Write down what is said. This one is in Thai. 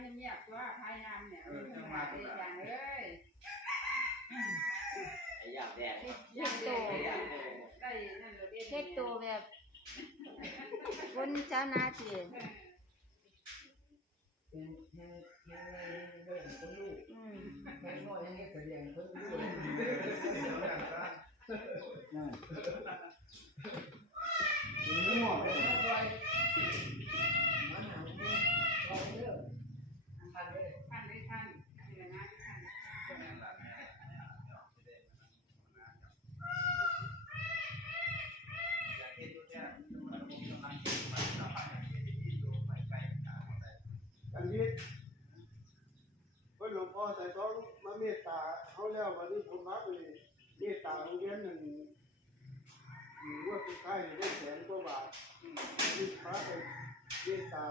ไม่เงียบว่าพยายามเนี่ยจะมาอย่างเลยไอ้ยาแดง เช็คตัว ได้นั่นเลย เช็คตัวแบบคนเจ้าหน้าที่ ยังเบิ่งคนลูกแม่น้อยยังเลี้ยงคนลูกนี่หมดเลยมันหนังเอาเยอะทันเลยท่านเดี๋ยวนะท่านอันนี้เพื่อนหลวงพ่อใส่ท้องมาเมตตาเขาแล้ววันนี้ผมรับเลยเมตตาโรงเรียนหนึ่งว่าสุดท้ายได้100,000 กว่าบาทนี่พระไปเมตตา